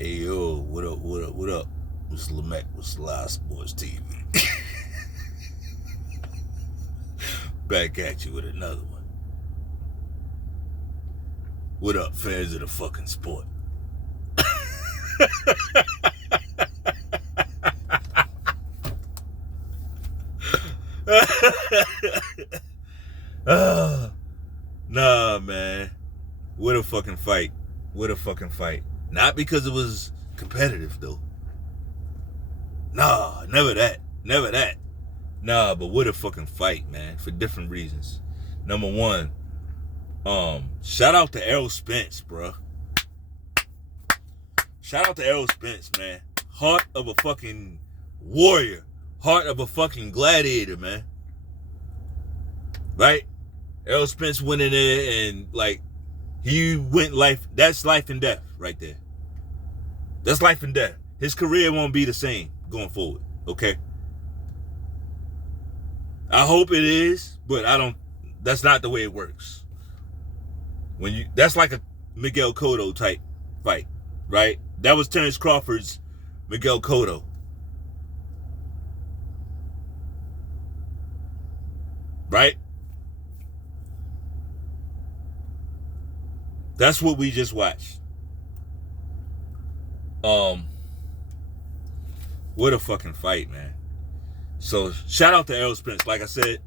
Hey yo, what up? It's Lamech with Selah Sports TV. Back at you with another one. What up, fans of the fucking sport? Nah, man. What a fucking fight. Not because it was competitive, though. Nah, never that. Nah, but what a fucking fight, man, for different reasons. Number one, shout out to Errol Spence, bro. Shout out to Errol Spence, man. Heart of a fucking warrior. Heart of a fucking gladiator, man. Right? Errol Spence went in there and, like, he went life. That's life and death right there. That's life and death. His career won't be the same going forward, okay? I hope it is, but that's not the way it works. That's like a Miguel Cotto type fight, right? That was Terence Crawford's Miguel Cotto. Right? That's what we just watched. What a fucking fight, man. So, shout out to Errol Spence. Like I said,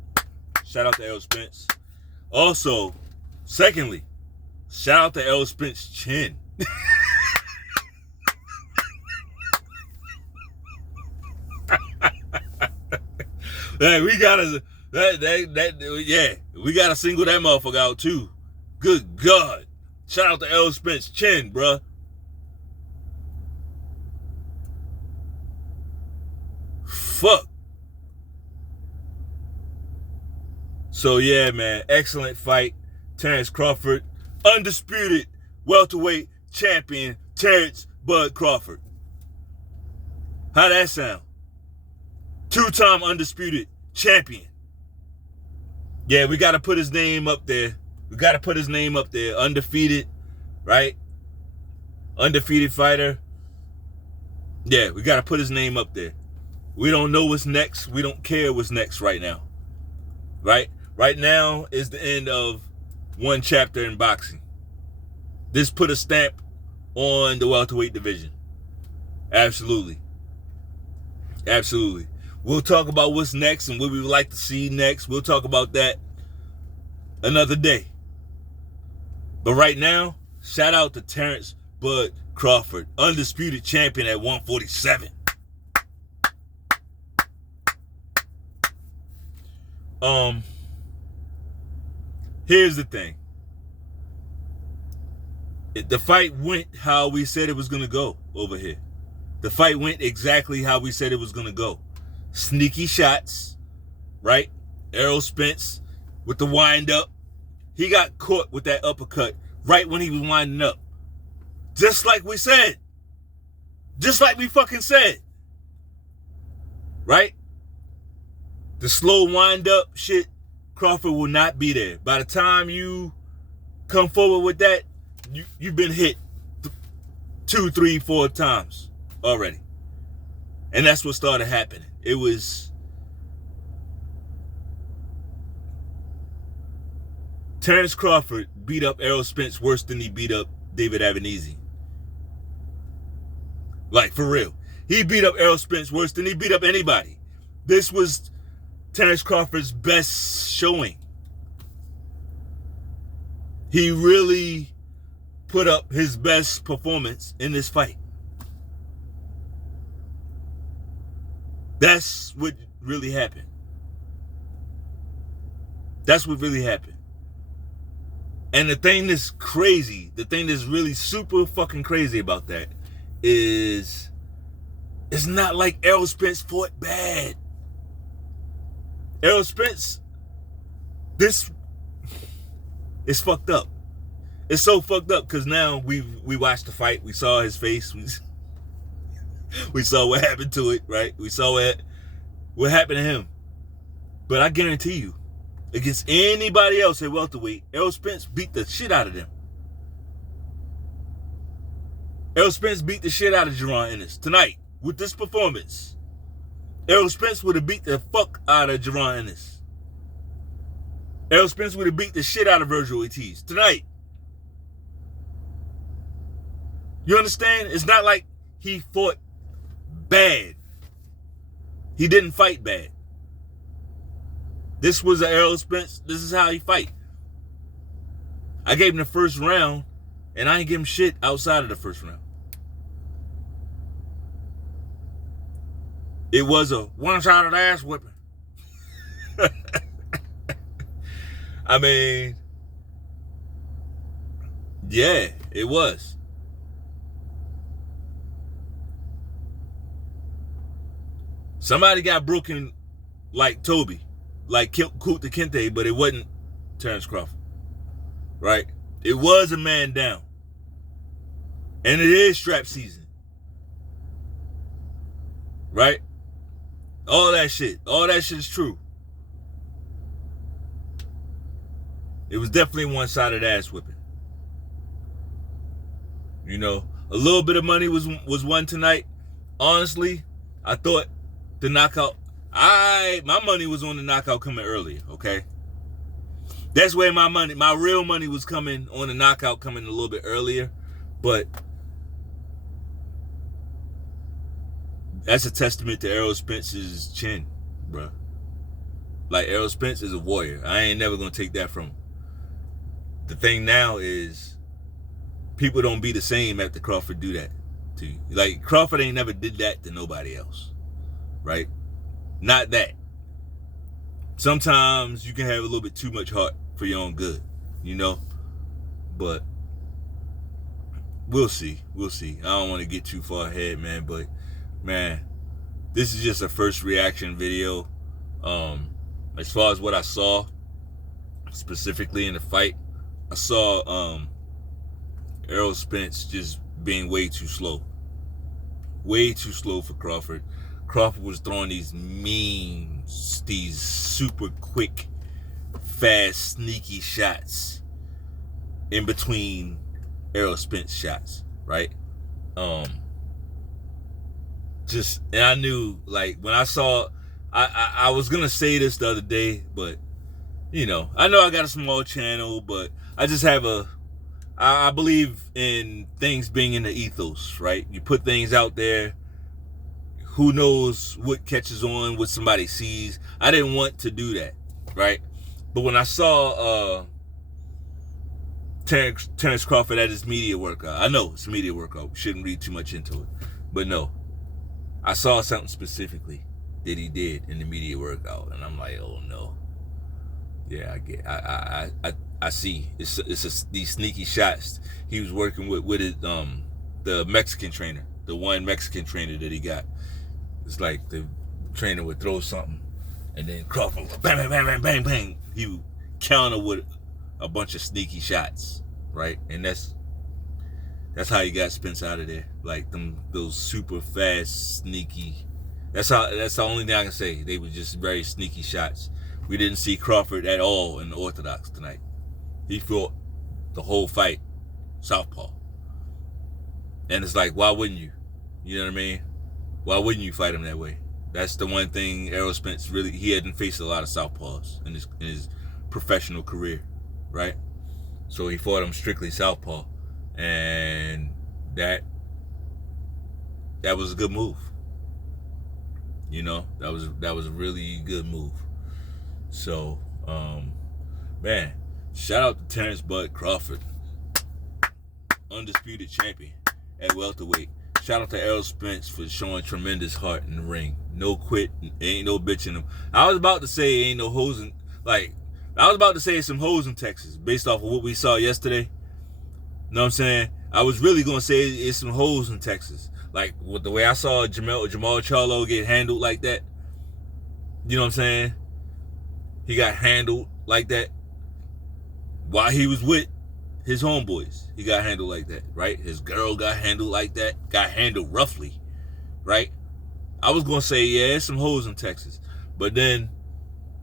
shout out to Errol Spence. Also, secondly, shout out to Errol Spence's chin. Hey, we gotta single that motherfucker out too. Good God. Shout out to Errol Spence's chin, bruh. Fuck. So yeah, man, excellent fight. Terence Crawford, undisputed welterweight champion, Terence Bud Crawford. How that sound? Two-time undisputed champion. Yeah, we got to put his name up there. Undefeated, right? Undefeated fighter. Yeah, we got to put his name up there. We don't know what's next. We don't care what's next right now. Right? Right now is the end of one chapter in boxing. This put a stamp on the welterweight division. Absolutely. We'll talk about what's next and what we would like to see next. We'll talk about that another day. But right now, shout out to Terence Bud Crawford, undisputed champion at 147. Here's the thing. The fight went how we said it was going to go over here. The fight went exactly how we said it was going to go. Sneaky shots, right? Errol Spence with the wind up. He got caught with that uppercut right when he was winding up. Just like we said. Just like we fucking said. Right? The slow wind up shit, Crawford will not be there. By the time you come forward with that, you've been hit 2, 3, 4 times already. And that's what started happening. It was Terence Crawford beat up Errol Spence worse than he beat up David Avenese. Like, for real. He beat up Errol Spence worse than he beat up anybody. This was Terence Crawford's best showing. He really put up his best performance in this fight. That's what really happened. And the thing that's crazy, the thing that's really super fucking crazy about that is it's not like Errol Spence fought bad. Errol Spence, this is fucked up. It's so fucked up because now we watched the fight. We saw his face. We saw what happened to it, right? We saw what happened to him. But I guarantee you, against anybody else at welterweight, Errol Spence beat the shit out of them. Errol Spence beat the shit out of Jerron Ennis tonight with this performance. Errol Spence would have beat the fuck out of Jerron Ennis. Errol Spence would have beat the shit out of Virgil Ortiz tonight. You understand? It's not like he fought bad. He didn't fight bad. This was an Errol Spence. This is how he fight. I gave him the first round, and I ain't give him shit outside of the first round. It was a one-sided ass whipping. I mean, yeah, it was. Somebody got broken like Toby, like Kunta Kinte, but it wasn't Terence Crawford, right? It was a man down. And it is strap season, right? All that shit is true. It was definitely one-sided ass whipping. You know, a little bit of money was won tonight. Honestly, I thought the knockout, my money was on the knockout coming earlier, okay? That's where my real money was coming on the knockout coming a little bit earlier, but that's a testament to Errol Spence's chin, bro. Like, Errol Spence is a warrior. I ain't never gonna take that from him. The thing now is people don't be the same after Crawford do that to you. Like, Crawford ain't never did that to nobody else. Right? Not that. Sometimes you can have a little bit too much heart for your own good, you know? But we'll see. We'll see. I don't want to get too far ahead, man, but man, this is just a first reaction video. As far as what I saw specifically in the fight, I saw Errol Spence just being way too slow. Way too slow for Crawford. Crawford was throwing these super quick, fast, sneaky shots in between Errol Spence shots, right? And I knew, like, when I saw, I was gonna say this the other day, but you know I got a small channel, but I just have I believe in things being in the ethos, right? You put things out there. Who knows what catches on, what somebody sees. I didn't want to do that, right? But when I saw Terence Crawford at his media workout, I know it's a media workout. We shouldn't read too much into it. But no, I saw something specifically that he did in the media workout, and I'm like, oh no. Yeah, I see. It's these sneaky shots he was working with his, the Mexican trainer, the one Mexican trainer that he got. It's like the trainer would throw something, and then Crawford would bang, bang, bang, bang, bang, bang. He would counter with a bunch of sneaky shots, right? And that's how he got Spence out of there. Like those super fast, sneaky. That's the only thing I can say. They were just very sneaky shots. We didn't see Crawford at all in the orthodox tonight. He fought the whole fight southpaw. And it's like, why wouldn't you? You know what I mean? Why wouldn't you fight him that way? That's the one thing Errol Spence he hadn't faced a lot of southpaws in his professional career, right? So he fought him strictly southpaw, and that was a good move. You know, that was a really good move. So, man, shout out to Terence Bud Crawford, undisputed champion at welterweight. Shout out to Errol Spence for showing tremendous heart in the ring. No quit, ain't no bitching him. I was about to say ain't no hoes in, I was about to say some hoes in Texas based off of what we saw yesterday. You know what I'm saying? I was really going to say it's some hoes in Texas. Like, with the way I saw Jamal Charlo get handled like that. You know what I'm saying? He got handled like that while he was with his homeboys. He got handled like that, right? His girl got handled like that. Got handled roughly, right? I was going to say, yeah, there's some hoes in Texas. But then,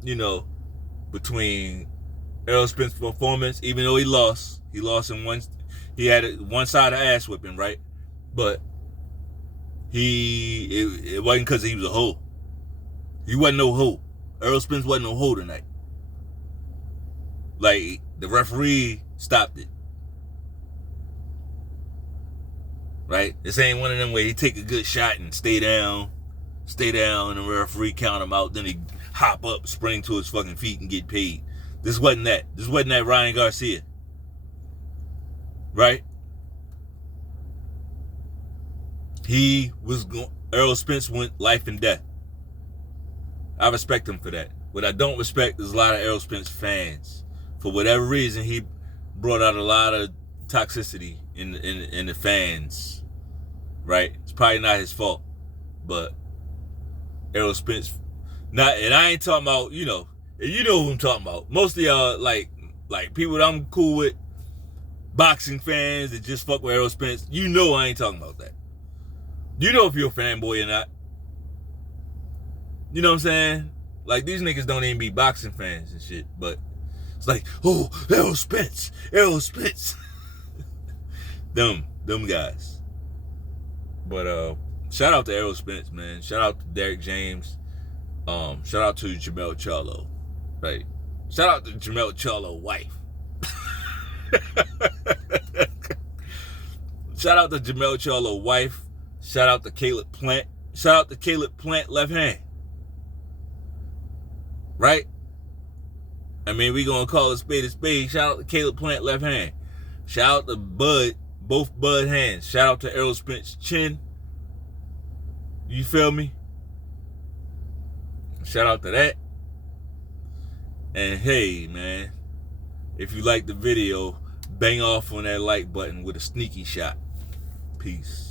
you know, between Errol Spence's performance, even though he lost in one, he had a one-sided ass whipping, right? But it wasn't because he was a hoe. He wasn't no hoe. Errol Spence wasn't no hoe tonight. Like, the referee stopped it. Right? This ain't one of them where he take a good shot and stay down, and the referee count him out, then he hop up, spring to his fucking feet and get paid. This wasn't that. This wasn't that Ryan Garcia. Right? Errol Spence went life and death. I respect him for that. What I don't respect is a lot of Errol Spence fans. For whatever reason, he brought out a lot of toxicity in the fans. Right? It's probably not his fault. But Errol Spence, and I ain't talking about, you know who I'm talking about. Most of y'all, like people that I'm cool with, boxing fans that just fuck with Errol Spence, I ain't talking about that. You know if you're a fanboy or not. You know what I'm saying? Like, these niggas don't even be boxing fans and shit, but it's like, oh, Errol Spence. Them guys. But shout out to Errol Spence, man. Shout out to Derek James. Shout out to Jamel Charlo. Right. Shout out to Jamel Charlo's wife. Shout out to Jamel Charlo's wife. Shout out to Caleb Plant. Shout out to Caleb Plant, left hand. Right? I mean, we gonna call a spade a spade. Shout out to Caleb Plant, left hand. Shout out to Bud, both Bud hands. Shout out to Errol Spence chin. You feel me? Shout out to that. And hey, man, if you like the video, bang off on that like button with a sneaky shot. Peace.